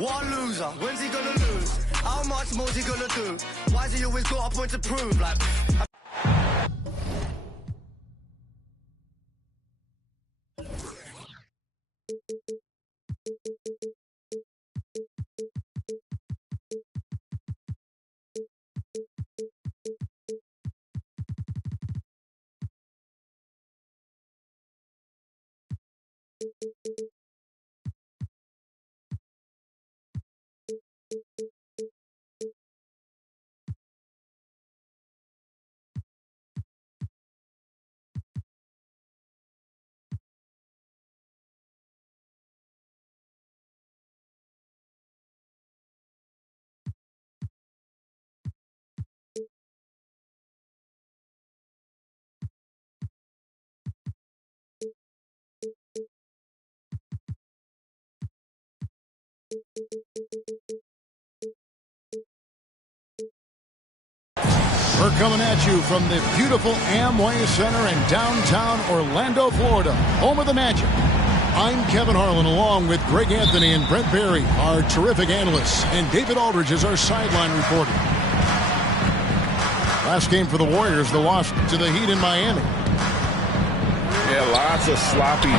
What a loser. When's he gonna lose? How much more's he gonna do? Why's he always got a point to prove? Like... We're coming at you from the beautiful Amway Center in downtown Orlando, Florida, home of the Magic. I'm Kevin Harlan, along with Greg Anthony and Brent Barry, our terrific analysts, and David Aldridge is our sideline reporter. Last game for the Warriors, the loss to the Heat in Miami. Yeah, lots of sloppy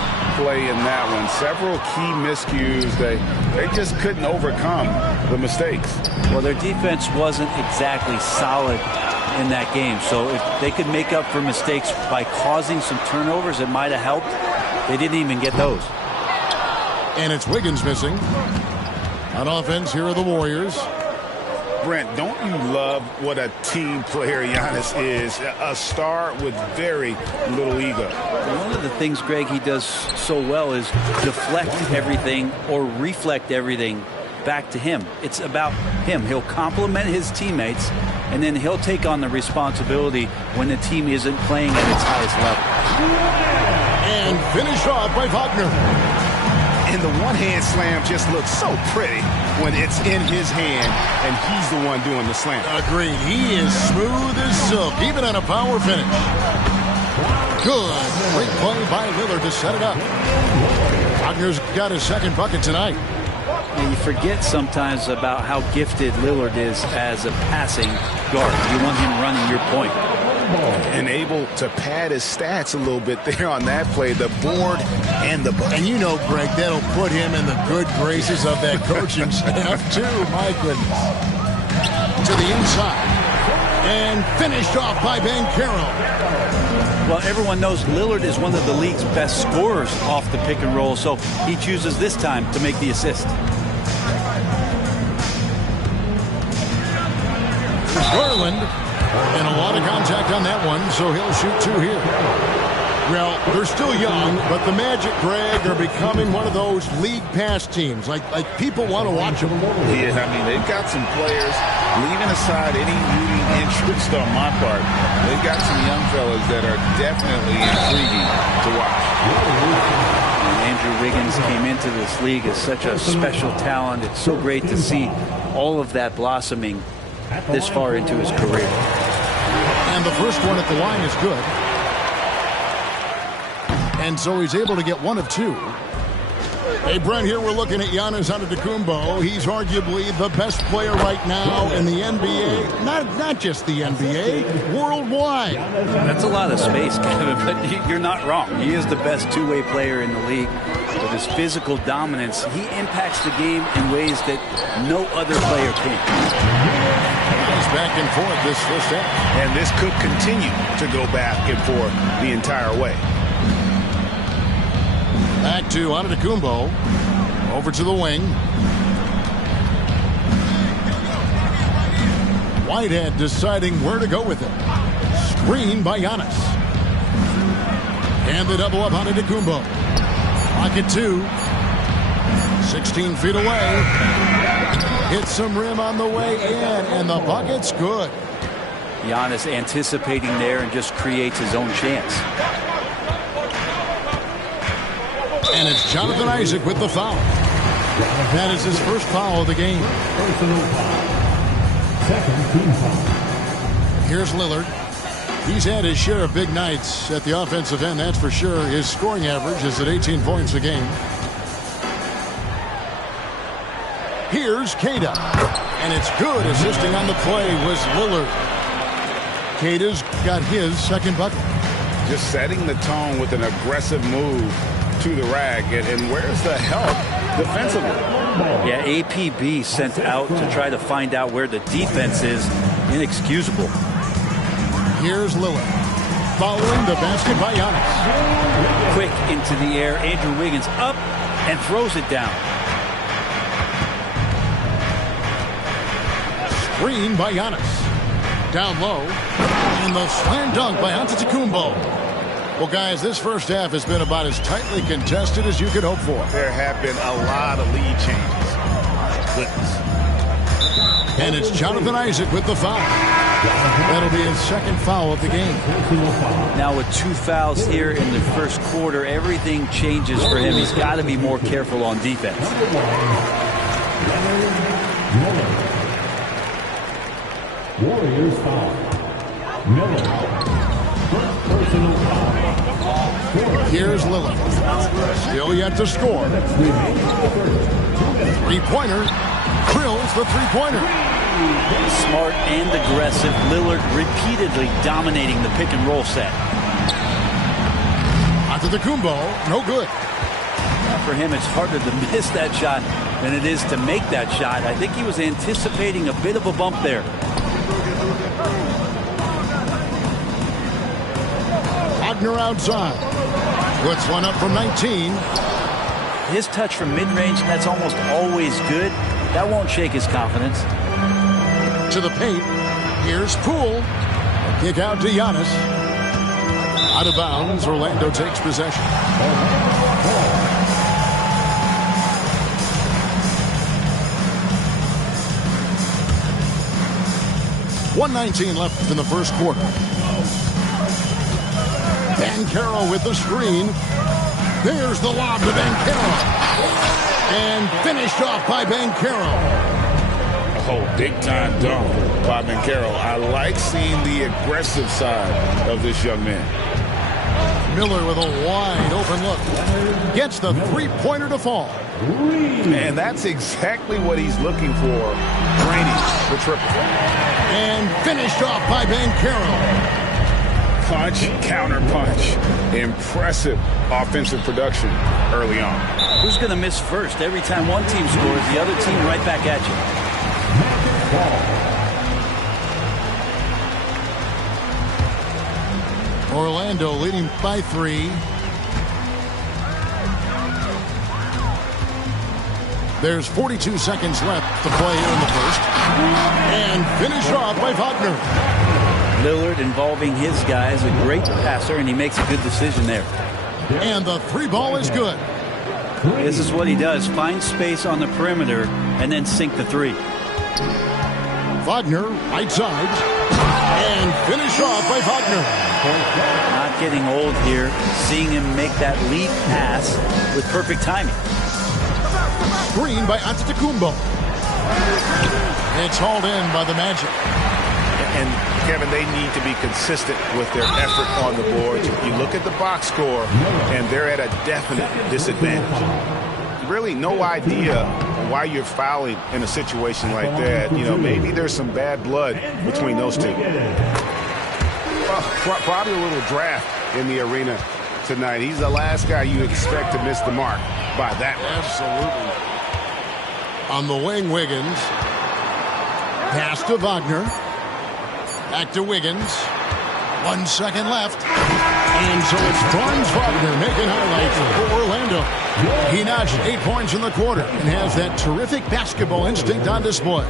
play in that one. Several key miscues. They just couldn't overcome the mistakes. Well, their defense wasn't exactly solid in that game. So if they could make up for mistakes by causing some turnovers, it might have helped. They didn't even get those. And it's Wiggins missing. On offense, here are the Warriors. Brent, don't you love what a team player Giannis is? A star with very little ego. One of the things, Greg, he does so well is deflect everything or reflect everything back to him. It's about him. He'll compliment his teammates, and then he'll take on the responsibility when the team isn't playing at its highest level. And finished off by Wagner. And the one-hand slam just looks so pretty when it's in his hand and he's the one doing the slam. Agreed. He is smooth as silk, even on a power finish. Good. Great play by Lillard to set it up. Wagner's got his second bucket tonight. And you forget sometimes about how gifted Lillard is as a passing guard. You want him running your point. And able to pad his stats a little bit there on that play, the board and the bucket. And you know, Greg, that'll put him in the good graces of that coaching staff, too. My goodness. To the inside. And finished off by Banchero. Well, everyone knows Lillard is one of the league's best scorers off the pick and roll, so he chooses this time to make the assist. Garland, and a lot of contact on that one, so he'll shoot two here. Well, they're still young, but the Magic, Greg, are becoming one of those league pass teams. Like people want to watch them. Yeah, I mean, they've got some players, leaving aside any rooting interest on my part, they've got some young fellas that are definitely intriguing to watch. Andrew Wiggins came into this league as such a special talent. It's so great to see all of that blossoming this far into his career. And the first one at the line is good. And so he's able to get one of two. Hey, Brent, here we're looking at Giannis Antetokounmpo. He's arguably the best player right now in the NBA. Not just the NBA, worldwide. That's a lot of space, Kevin, but you're not wrong. He is the best two-way player in the league. With his physical dominance, he impacts the game in ways that no other player can. Back and forth this first half. And this could continue to go back and forth the entire way. Back to Antetokounmpo. Over to the wing. Whitehead deciding where to go with it. Screen by Giannis. And the double up Antetokounmpo. Pocket two. 16 feet away. Hits some rim on the way in, and the bucket's good. Giannis anticipating there and just creates his own chance. And it's Jonathan Isaac with the foul. That is his first foul of the game. Here's Lillard. He's had his share of big nights at the offensive end, that's for sure. His scoring average is at 18 points a game. Here's Queta. And it's good. Assisting on the play was Lillard. Queta's got his second bucket. Just setting the tone with an aggressive move to the rack. And where's the help defensively? Yeah, APB sent out to try to find out where the defense is. Inexcusable. Here's Lillard. Following the basket by Giannis. Quick into the air. Andrew Wiggins up and throws it down. Screen by Giannis. Down low. And the slam dunk by Antetokounmpo. Well, guys, this first half has been about as tightly contested as you could hope for. There have been a lot of lead changes. Goodness. And it's Jonathan Isaac with the foul. That'll be his second foul of the game. Now with 2 fouls here in the first quarter, everything changes for him. He's got to be more careful on defense. Warriors foul. Miller. Personal foul. Here's Lillard. Still yet to score. Three-pointer. Drills the three-pointer. Smart and aggressive. Lillard repeatedly dominating the pick-and-roll set. Antetokounmpo, no good. For him, it's harder to miss that shot than it is to make that shot. I think he was anticipating a bit of a bump there. Wagner outside. Puts one up from 19. His touch from mid-range, that's almost always good. That won't shake his confidence. To the paint. Here's Poole. Kick out to Giannis. Out of bounds. Orlando takes possession. 1:19 left in the first quarter. Banchero with the screen. There's the lob to Banchero. And finished off by Banchero. Oh, big-time dunk by Banchero. I like seeing the aggressive side of this young man. Miller with a wide open look. Gets the three-pointer to fall. And that's exactly what he's looking for. Draining the triple. And finished off by Banchero. Punch, counter punch. Impressive offensive production early on. Who's going to miss first? Every time one team scores, the other team right back at you. Orlando leading by 3. There's 42 seconds left to play here in the first. And finished off by Wagner. Lillard involving his guys, a great passer, and he makes a good decision there. And the three ball is good. This is what he does. Find space on the perimeter and then sink the three. Wagner, right side. And finish off by Wagner. Not getting old here. Seeing him make that lead pass with perfect timing. Screen by Antetokounmpo. It's hauled in by the Magic. And, Kevin, they need to be consistent with their effort on the boards. You look at the box score, and they're at a definite disadvantage. Really no idea why you're fouling in a situation like that. You know, maybe there's some bad blood between those two. Probably a little draft in the arena tonight. He's the last guy you expect to miss the mark by that much. Absolutely. On the wing, Wiggins. Pass to Wagner. Back to Wiggins. 1 second left. And so it's Franz Wagner making highlights for Orlando. He notched 8 points in the quarter and has that terrific basketball instinct on display.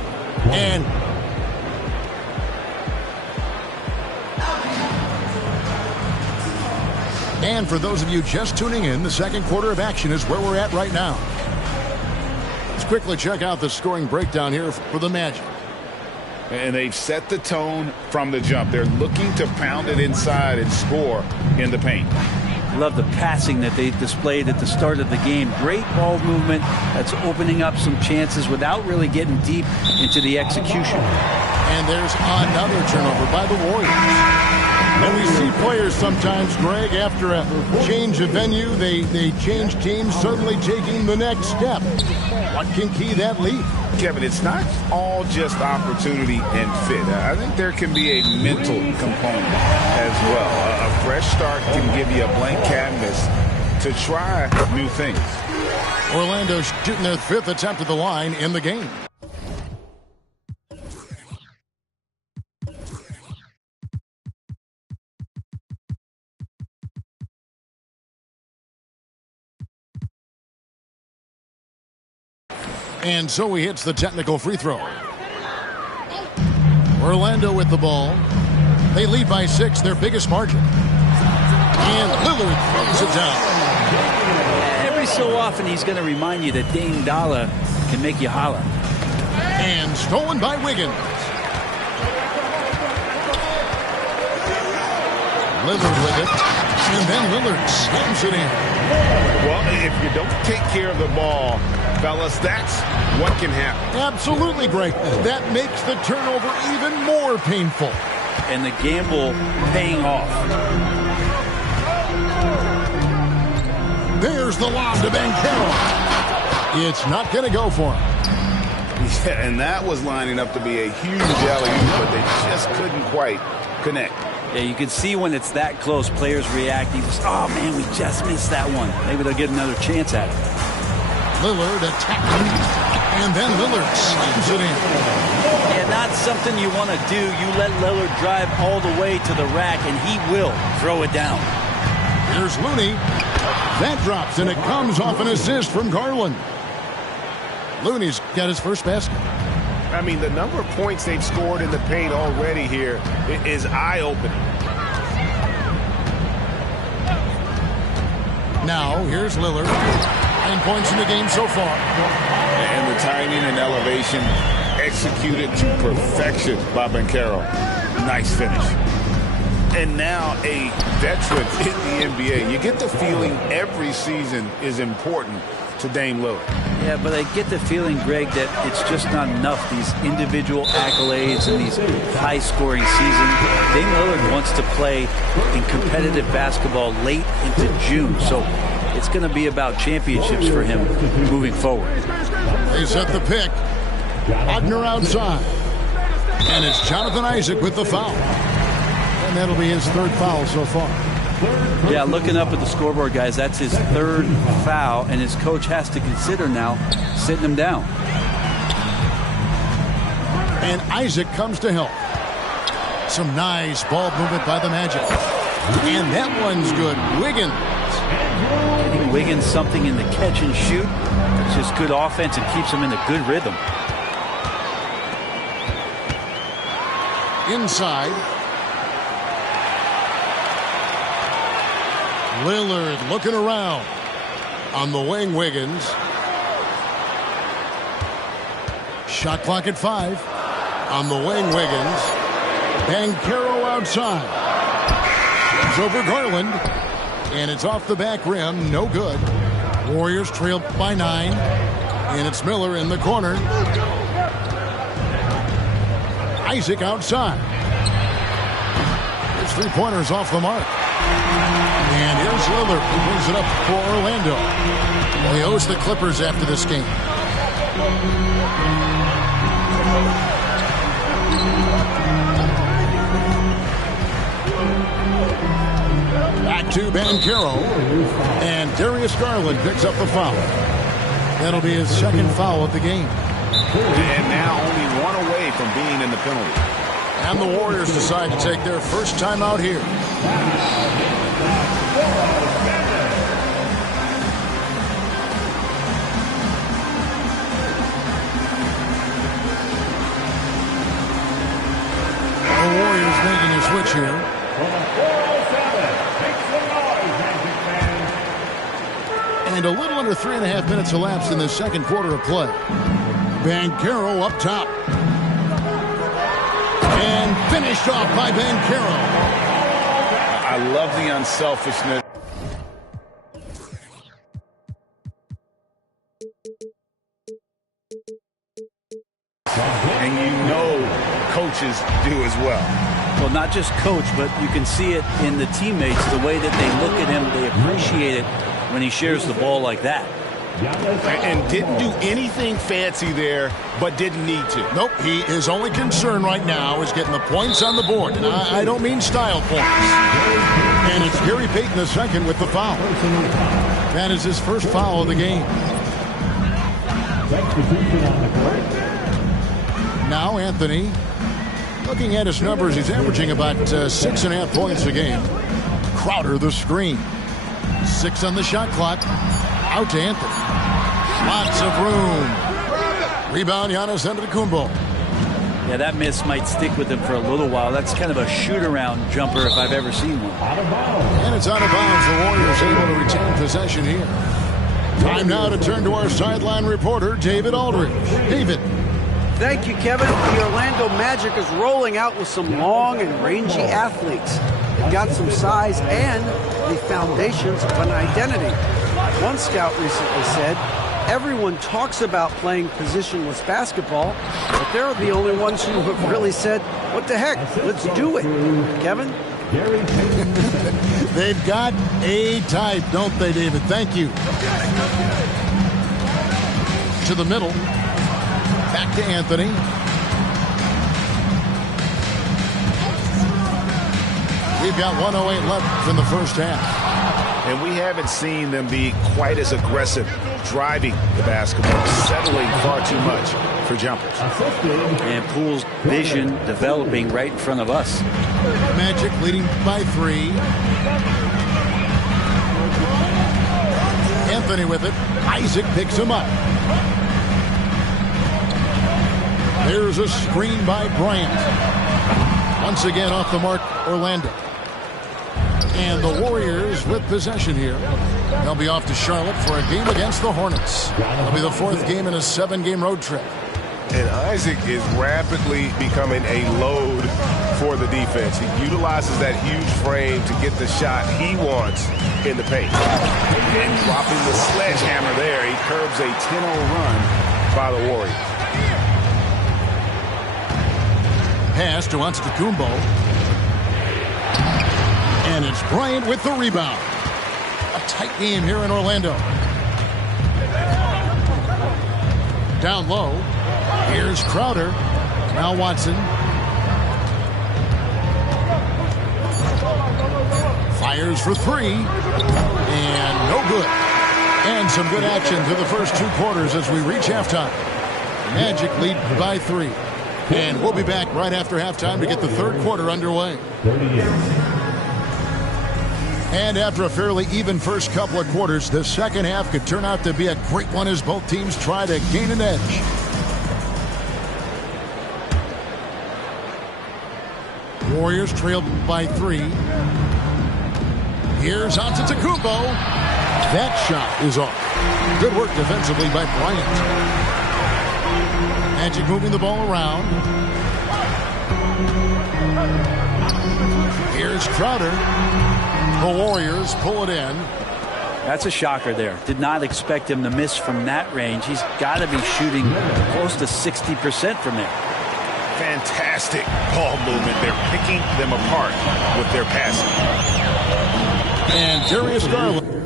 And for those of you just tuning in, the second quarter of action is where we're at right now. Let's quickly check out the scoring breakdown here for the Magic. And they've set the tone from the jump. They're looking to pound it inside and score in the paint. Love the passing that they displayed at the start of the game. Great ball movement that's opening up some chances without really getting deep into the execution. And there's another turnover by the Warriors. And we see players sometimes, Greg, after a change of venue, they change teams, suddenly taking the next step. What can key that leap? Kevin, it's not all just opportunity and fit. I think there can be a mental component as well. A fresh start can give you a blank canvas to try new things. Orlando shooting their 5th attempt at the line in the game. And so he hits the technical free throw. Orlando with the ball. They lead by 6, their biggest margin. And Lillard throws it down. Every so often he's going to remind you that Dame Dollar can make you holler. And stolen by Wiggins. Lillard with it. And then Lillard slams it in. Well, if you don't take care of the ball, fellas, that's what can happen. Absolutely, Greg. That makes the turnover even more painful. And the gamble paying off. There's the lob to Banchero. It's not going to go for him. Yeah, and that was lining up to be a huge alley-oop, but they just couldn't quite connect. Yeah, you can see when it's that close, players react. Just, oh, man, we just missed that one. Maybe they'll get another chance at it. Lillard attacking, and then Lillard slams it in. Yeah, not something you want to do. You let Lillard drive all the way to the rack, and he will throw it down. Here's Looney. That drops, and it comes off an assist from Garland. Looney's got his first basket. I mean, the number of points they've scored in the paint already here is eye-opening. Now, here's Lillard. 9 points in the game so far. And the timing and elevation executed to perfection by Banchero. Nice finish. And now a veteran in the NBA. You get the feeling every season is important to Dame Lillard. Yeah, but I get the feeling, Greg, that it's just not enough. These individual accolades and these high-scoring seasons. Dame Lillard wants to play in competitive basketball late into June, so it's going to be about championships for him moving forward. They set the pick. Wagner outside. And it's Jonathan Isaac with the foul. And that'll be his 3rd foul so far. Yeah, looking up at the scoreboard, guys, that's his 3rd foul, and his coach has to consider now sitting him down. And Isaac comes to help. Some nice ball movement by the Magic. And that one's good. Wiggins. Getting Wiggins something in the catch and shoot. It's just good offense and keeps him in a good rhythm. Inside. Lillard looking around. On the wing, Wiggins. Shot clock at 5. On the wing, Wiggins. Banchero outside. Comes over Garland. And it's off the back rim. No good. Warriors trail by 9. And it's Miller in the corner. Isaac outside. His 3-pointers off the mark. And here's Lillard, who brings it up for Orlando. Well, he owes the Clippers after this game. Back to Banchero. And Darius Garland picks up the foul. That'll be his 2nd foul of the game. And now only 1 away from being in the penalty. And the Warriors decide to take their first time out here. The Warriors making a switch here. And a little under 3.5 minutes elapsed in the 2nd quarter of play. Banchero up top. And finished off by Banchero. I love the unselfishness. And you know coaches do as well. Well, not just coach, but you can see it in the teammates, the way that they look at him. They appreciate it when he shares the ball like that. And didn't do anything fancy there, but didn't need to. Nope, his only concern right now is getting the points on the board. And I don't mean style points. And it's Gary Payton II with the foul. That is his first foul of the game. Now Anthony, looking at his numbers, he's averaging about 6.5 points a game. Crowder the screen. 6 on the shot clock. Out to Anthony. Lots of room. Rebound, Giannis Antetokounmpo. Yeah, that miss might stick with him for a little while. That's kind of a shoot-around jumper if I've ever seen one. And it's out of bounds. The Warriors able to retain possession here. Time now to turn to our sideline reporter, David Aldridge. David. Thank you, Kevin. The Orlando Magic is rolling out with some long and rangy athletes. They've got some size and the foundations of an identity. One scout recently said, everyone talks about playing positionless basketball, but they're the only ones who have really said, what the heck, let's do it. Kevin? They've got a type, don't they, David? Thank you. To the middle. Back to Anthony. We've got 1:08 left in the first half. And we haven't seen them be quite as aggressive driving the basketball, settling far too much for jumpers. And Poole's vision developing right in front of us. Magic leading by 3. Anthony with it. Isaac picks him up. There's a screen by Bryant. Once again off the mark, Orlando. And the Warriors with possession here. They'll be off to Charlotte for a game against the Hornets. It'll be the 4th game in a 7-game road trip. And Isaac is rapidly becoming a load for the defense. He utilizes that huge frame to get the shot he wants in the paint. And dropping the sledgehammer there, he curbs a 10-0 run by the Warriors. Pass to Antetokounmpo. And it's Bryant with the rebound. A tight game here in Orlando. Down low. Here's Crowder. Now Watson. Fires for 3. And no good. And some good action through the first 2 quarters as we reach halftime. Magic lead by 3. And we'll be back right after halftime to get the 3rd quarter underway. And after a fairly even first couple of quarters, the second half could turn out to be a great one as both teams try to gain an edge. Warriors trailed by 3. Here's Antetokounmpo. That shot is off. Good work defensively by Bryant. Magic moving the ball around. Here's Crowder. The Warriors pull it in. That's a shocker there. Did not expect him to miss from that range. He's got to be shooting close to 60% from there. Fantastic ball movement. They're picking them apart with their passing. And Darius Garland.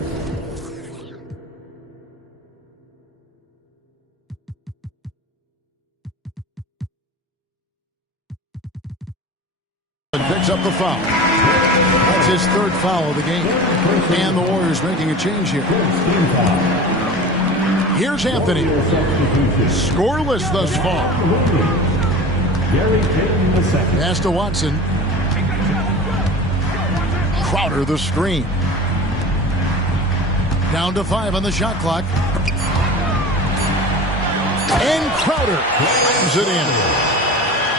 Picks up the foul. That's his 3rd foul of the game. And the Warriors making a change here. Here's Anthony. Scoreless thus far. Pass to Watson. Crowder the screen. Down to 5 on the shot clock. And Crowder brings it in.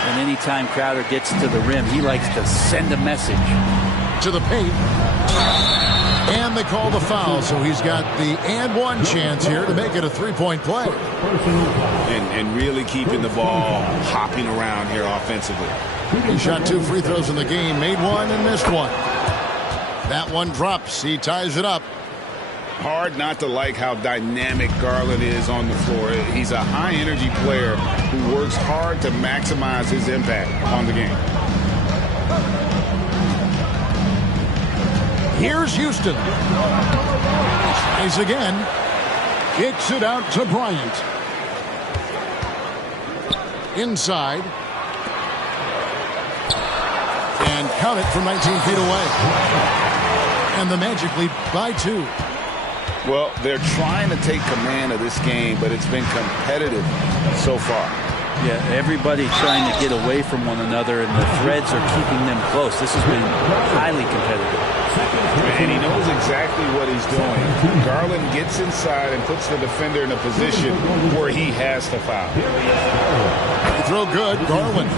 And anytime Crowder gets to the rim, he likes to send a message. To the paint. And they call the foul, so he's got the and one chance here to make it a 3-point play. And really keeping the ball hopping around here offensively. He shot 2 free throws in the game, made 1 and missed 1. That one drops. He ties it up. Hard not to like how dynamic Garland is on the floor. He's a high-energy player who works hard to maximize his impact on the game. Here's Houston. Tries again. Kicks it out to Bryant. Inside. And count it from 19 feet away. And the Magic lead by 2. Well, they're trying to take command of this game, but it's been competitive so far. Yeah, everybody trying to get away from one another, and the threads are keeping them close. This has been highly competitive. And he knows exactly what he's doing. Garland gets inside and puts the defender in a position where he has to foul. Throw good, Garland.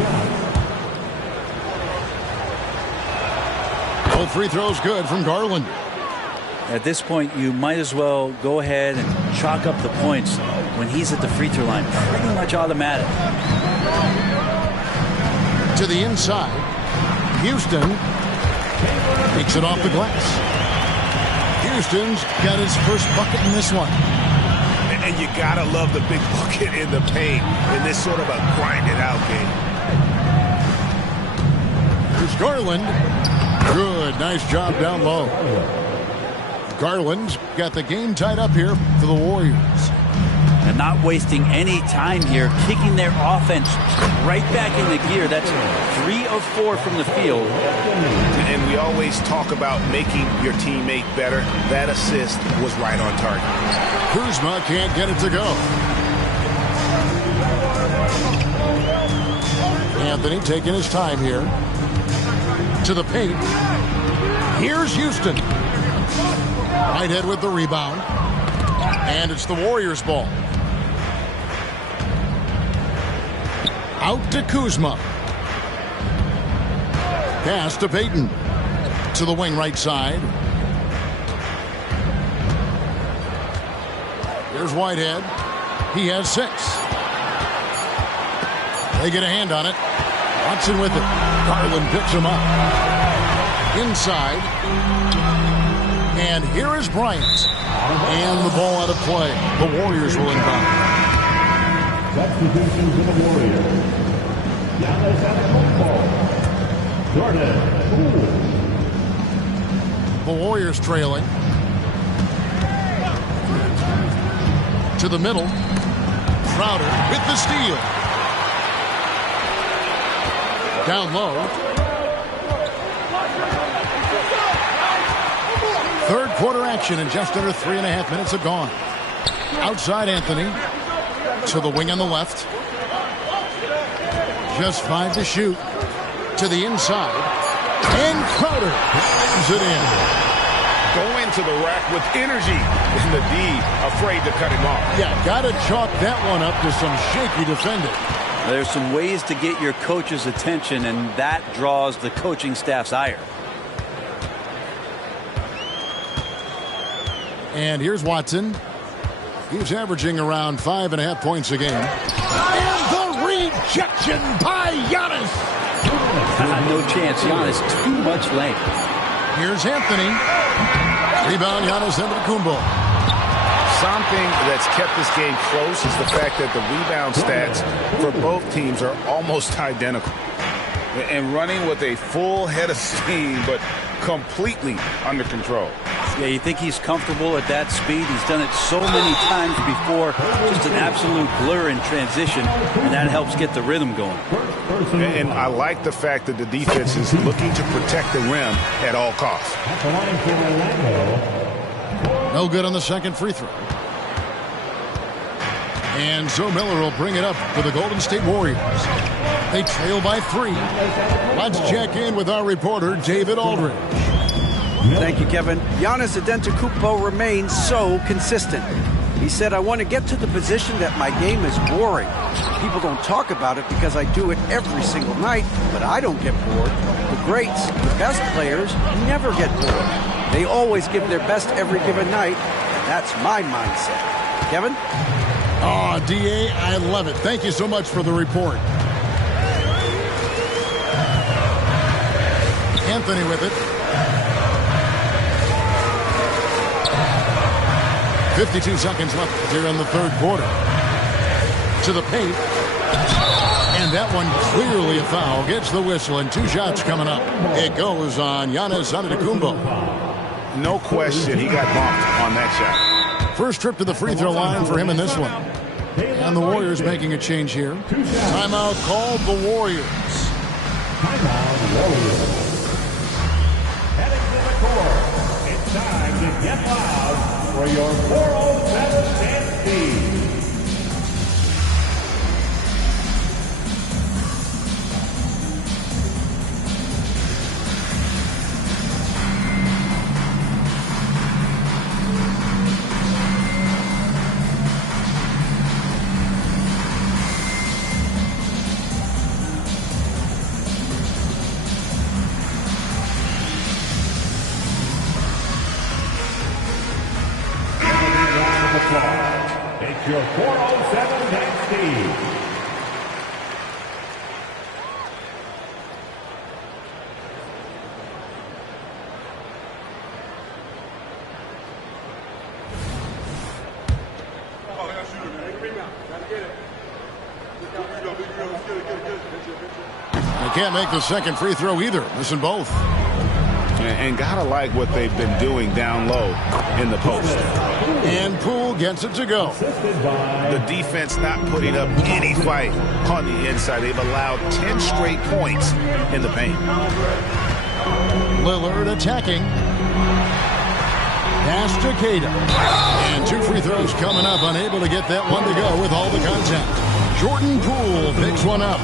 Both free throws good from Garland. At this point, you might as well go ahead and chalk up the points when he's at the free throw line. Pretty much automatic. To the inside. Houston takes it off the glass. Houston's got his first bucket in this one. And you gotta love the big bucket in the paint in this sort of a grinded out game. Here's Garland. Good, nice job down low. Garland's got the game tied up here for the Warriors. And not wasting any time here, kicking their offense right back into gear. That's 3 of 4 from the field. And we always talk about making your teammate better. That assist was right on target. Kuzma can't get it to go. Anthony taking his time here. To the paint. Here's Houston. Whitehead with the rebound. And it's the Warriors' ball. Out to Kuzma. Pass to Payton. To the wing right side. Here's Whitehead. He has 6. They get a hand on it. Watson with it. Garland picks him up. Inside. And here is Bryant. And the ball out of play. The Warriors will inbound. Substitution for the Warriors. Giannis Antetokounmpo. Jordan Poole. The Warriors trailing. To the middle. Crowder with the steal. Down low. Third quarter action and just under 3.5 minutes have gone. Outside Anthony. To the wing on the left. Just 5 to shoot. To the inside. And Crowder puts it in. Go into the rack with energy. And the D afraid to cut him off. Yeah, got to chalk that one up to some shaky defending. There's some ways to get your coach's attention, and that draws the coaching staff's ire. And here's Watson. He's averaging around 5.5 points a game. And the rejection by Giannis. No chance. Giannis, too much length. Here's Anthony. Rebound, Giannis Antetokounmpo. Something that's kept this game close is the fact that the rebound stats for both teams are almost identical. And running with a full head of steam, but completely under control. Yeah, you think he's comfortable at that speed? He's done it so many times before. Just an absolute blur in transition, and that helps get the rhythm going. And I like the fact that the defense is looking to protect the rim at all costs. No good on the second free throw. And so Miller will bring it up for the Golden State Warriors. They trail by 3. Let's check in with our reporter, David Aldridge. Thank you, Kevin. Giannis Antetokounmpo remains so consistent. He said, I want to get to the position that my game is boring. People don't talk about it because I do it every single night, but I don't get bored. The greats, the best players, never get bored. They always give their best every given night, and that's my mindset. Kevin? Oh, D.A., I love it. Thank you so much for the report. Anthony with it. 52 seconds left here in the third quarter. To the paint. And that one clearly a foul. Gets the whistle, and 2 shots coming up. It goes on Giannis Antetokounmpo. No question, he got bumped on that shot. First trip to the free throw line for him in this one. And the Warriors making a change here. Timeout called the Warriors. Timeout Warriors. Heading to the court. It's time to get loud for your 407 dance team. It's your 407 dance team. They can't make the second free throw either. Missing both. And gotta like what they've been doing down low in the post. And Poole gets it to go. The defense not putting up any fight on the inside. They've allowed 10 straight points in the paint. Lillard attacking. Pass to Cada. And 2 free throws coming up. Unable to get that one to go with all the contact. Jordan Poole picks one up.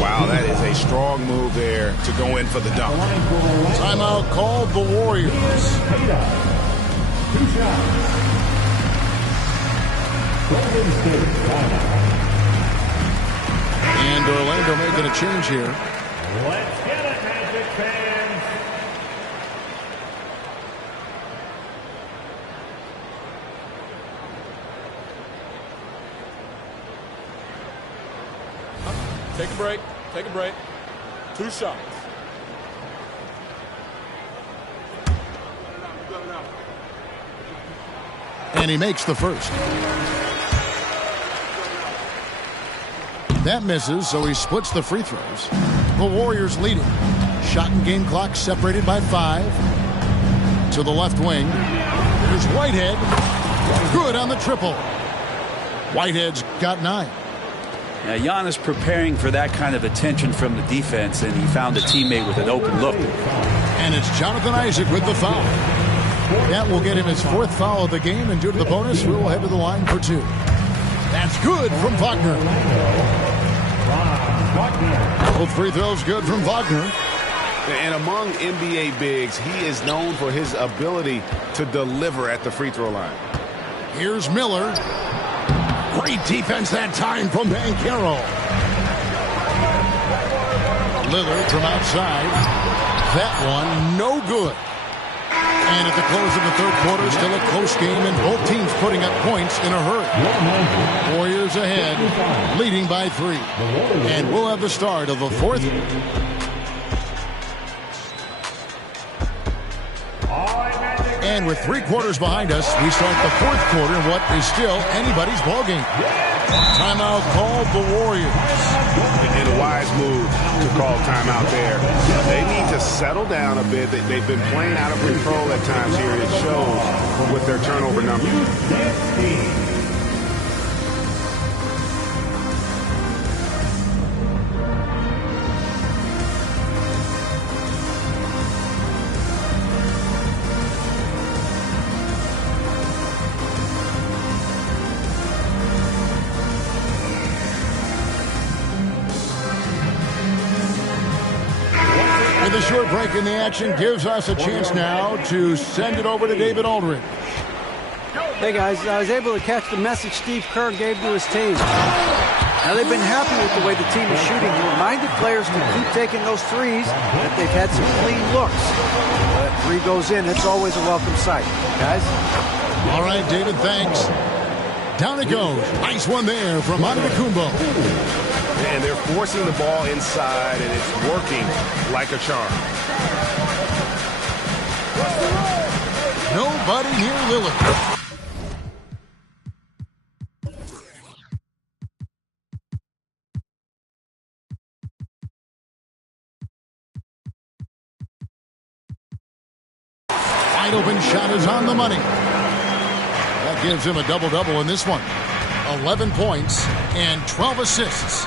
Wow, that is a strong move there to go in for the dunk. Timeout called the Warriors. 2 shots. Golden State timeout. And Orlando making a change here. Let's get it, Magic fans. Take a break. Take a break. 2 shots. And he makes the first. That misses, so he splits the free throws. The Warriors leading. Shot and game clock separated by 5. To the left wing. There's Whitehead. Good on the triple. Whitehead's got 9. Now, Giannis preparing for that kind of attention from the defense, and he found a teammate with an open look. And it's Jonathan Isaac with the foul. That will get him his 4th foul of the game, and due to the bonus, we will head to the line for 2. That's good from Wagner. Both free throws good from Wagner. And among NBA bigs, he is known for his ability to deliver at the free throw line. Here's Miller. Great defense that time from Banchero. Lillard from outside. That one, no good. And at the close of the 3rd quarter, still a close game, and both teams putting up points in a hurry. Warriors ahead, leading by 3. And we'll have the start of the 4th. And with 3 quarters behind us, we start the 4th quarter in what is still anybody's ballgame. Timeout called the Warriors. And a wise move to call timeout there. They need to settle down a bit. They've been playing out of control at times here, and it shows with their turnover numbers. The short break in the action gives us a chance now to send it over to David Aldridge. Hey guys, I was able to catch the message Steve Kerr gave to his team. Now they've been happy with the way the team is shooting. He reminded players to keep taking those threes, that they've had some clean looks. When that 3 goes in, it's always a welcome sight. Guys? All right, David, thanks. Down it goes. Nice one there from Antetokounmpo. And they're forcing the ball inside, and it's working like a charm. Nobody near Lillard. Wide open shot is on the money. That gives him a double-double in this one. 11 points and 12 assists.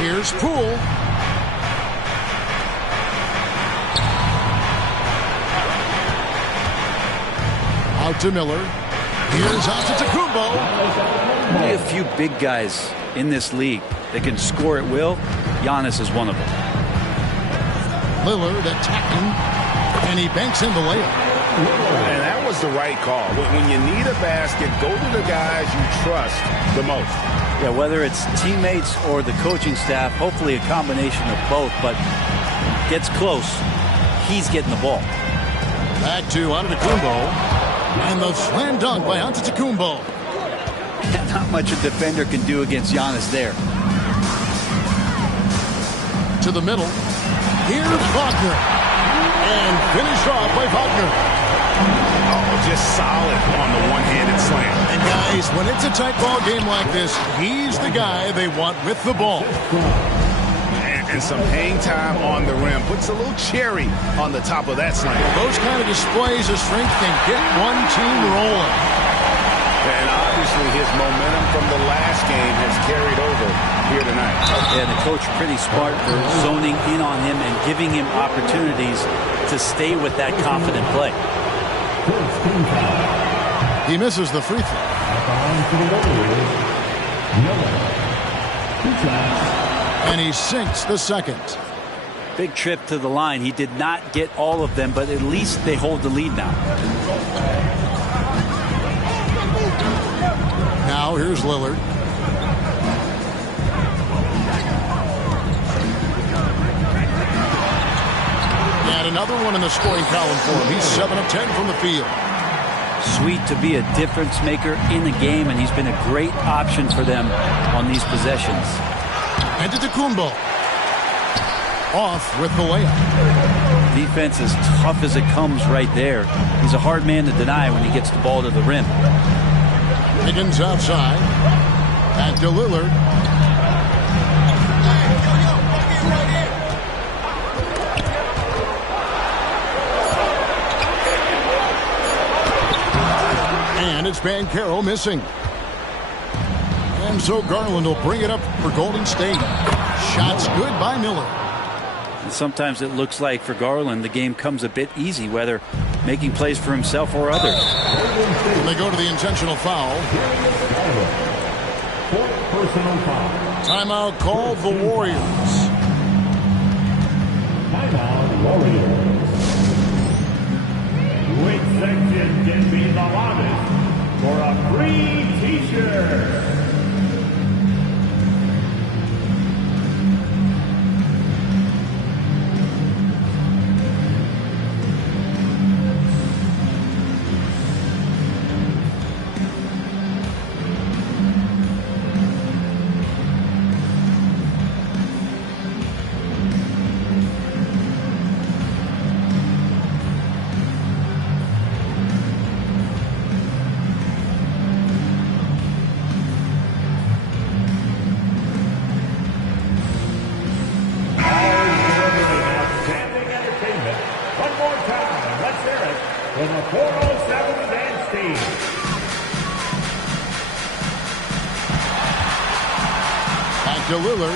Here's Poole. Out to Miller. Here's Antetokounmpo. Only a few big guys in this league that can score at will. Giannis is one of them. Lillard attacking, and he banks in the layup. And that was the right call. When you need a basket, go to the guys you trust the most. Yeah, whether it's teammates or the coaching staff, hopefully a combination of both, but gets close, he's getting the ball. Back to Antetokounmpo. And the slam dunk by Antetokounmpo. Not much a defender can do against Giannis there. To the middle. Here's Wagner. And finished off by Wagner. Oh, just solid on the one-handed slam. And guys, when it's a tight ball game like this, he's the guy they want with the ball. And some hang time on the rim. Puts a little cherry on the top of that slam. Those kind of displays of strength can get one team rolling. And obviously his momentum from the last game has carried over here tonight. Yeah, the coach pretty smart for zoning in on him and giving him opportunities to stay with that confident play. He misses the free throw. And he sinks the second. Big trip to the line. He did not get all of them, but at least they hold the lead now. Now here's Lillard. And another one in the scoring column for him. He's 7 of 10 from the field. Sweet to be a difference maker in the game, and he's been a great option for them on these possessions. Antetokounmpo off with the layup. Defense as tough as it comes right there. He's a hard man to deny when he gets the ball to the rim. Higgins outside. Back to Lillard. And it's Banchero missing. And so Garland will bring it up for Golden State. Shots good by Miller. And sometimes it looks like for Garland the game comes a bit easy, whether making plays for himself or others. They go to the intentional foul. Timeout called the Warriors. Timeout Warriors. Which section can be the loudest for a free t-shirt? To Lillard.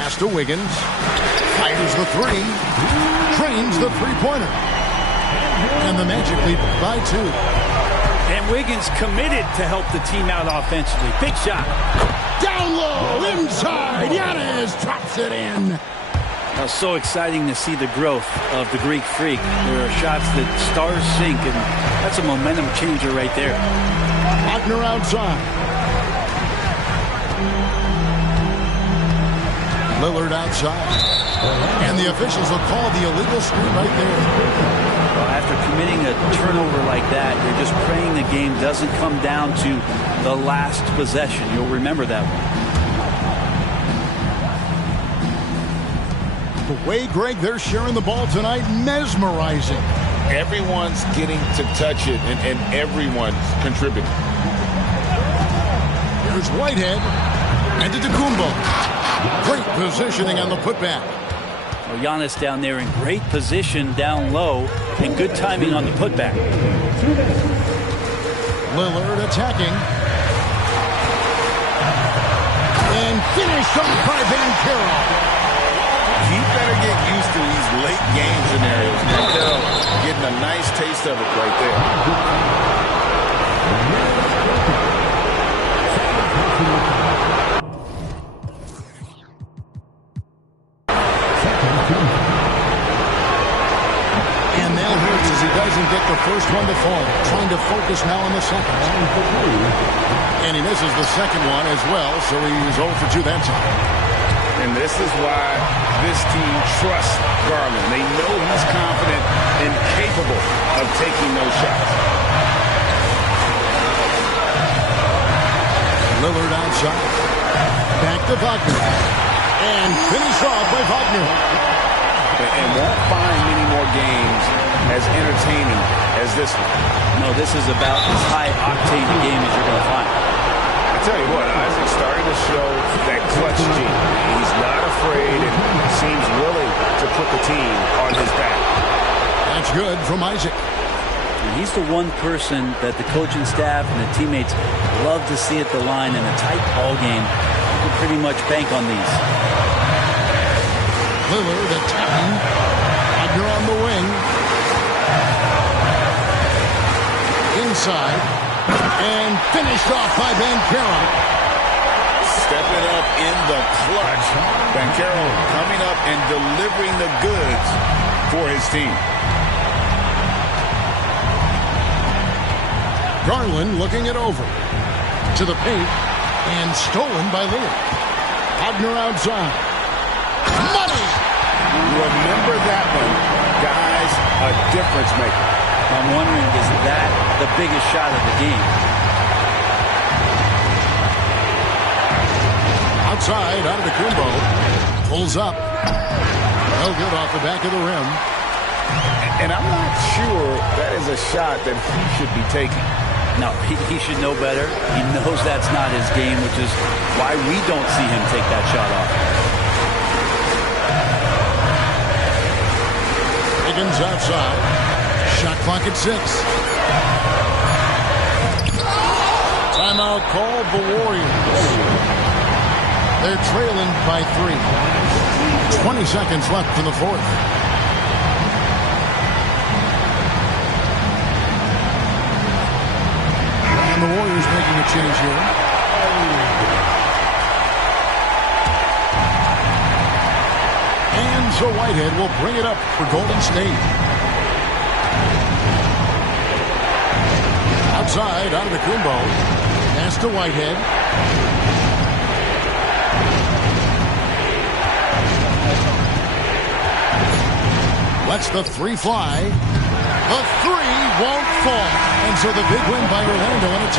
Pass to Wiggins. Fires the three. Trains the three-pointer. And the Magic lead by 2. And Wiggins committed to help the team out offensively. Big shot. Down low, inside. Giannis drops it in. Now, so exciting to see the growth of the Greek Freak. There are shots that stars sink, and that's a momentum changer right there. Wagner outside. Lillard outside. And the officials will call the illegal screen right there. Well, after committing a turnover like that, you're just praying the game doesn't come down to the last possession. You'll remember that one. The way, Greg, they're sharing the ball tonight, mesmerizing. Everyone's getting to touch it, and everyone's contributing. Here's Whitehead. And Antetokounmpo. Great positioning on the putback. Well, Giannis down there in great position down low and good timing on the putback. Lillard attacking. And finished off by Banchero. He better get used to these late game scenarios. Banchero getting a nice taste of it right there. And that hurts as he doesn't get the first one to fall. Trying to focus now on the second. And he misses the second one as well, so he's 0 for 2 that time. And this is why this team trusts Garland. They know he's confident and capable of taking those shots. Lillard outside. Back to Wagner. And finished off by Wagner. And won't find many more games as entertaining as this one. No, this is about as high-octane a game as you're going to find. I tell you what, Isaac's starting to show that clutch gene. He's not afraid and seems willing to put the team on his back. That's good from Isaac. And he's the one person that the coaching staff and the teammates love to see at the line in a tight ball game. You can pretty much bank on these. Lillard attacking. Wagner on the wing. Inside. And finished off by Banchero. Stepping up in the clutch. Banchero coming up and delivering the goods for his team. Garland looking it over. To the paint. And stolen by Lillard. Wagner outside. Money! Remember that one. Guys, a difference maker. I'm wondering, is that the biggest shot of the game? Outside, Antetokounmpo pulls up. No good off the back of the rim. And I'm not sure that is a shot that he should be taking. No, he should know better. He knows that's not his game, which is why we don't see him take that shot off. Higgins outside. Shot clock at 6. Timeout called the Warriors. They're trailing by 3. 20 seconds left in the fourth. And the Warriors making a change here. And so Whitehead will bring it up for Golden State. Outside, Antetokounmpo. Pass to Whitehead. Lets the three fly. The three won't fall. And so the big win by Orlando. And it's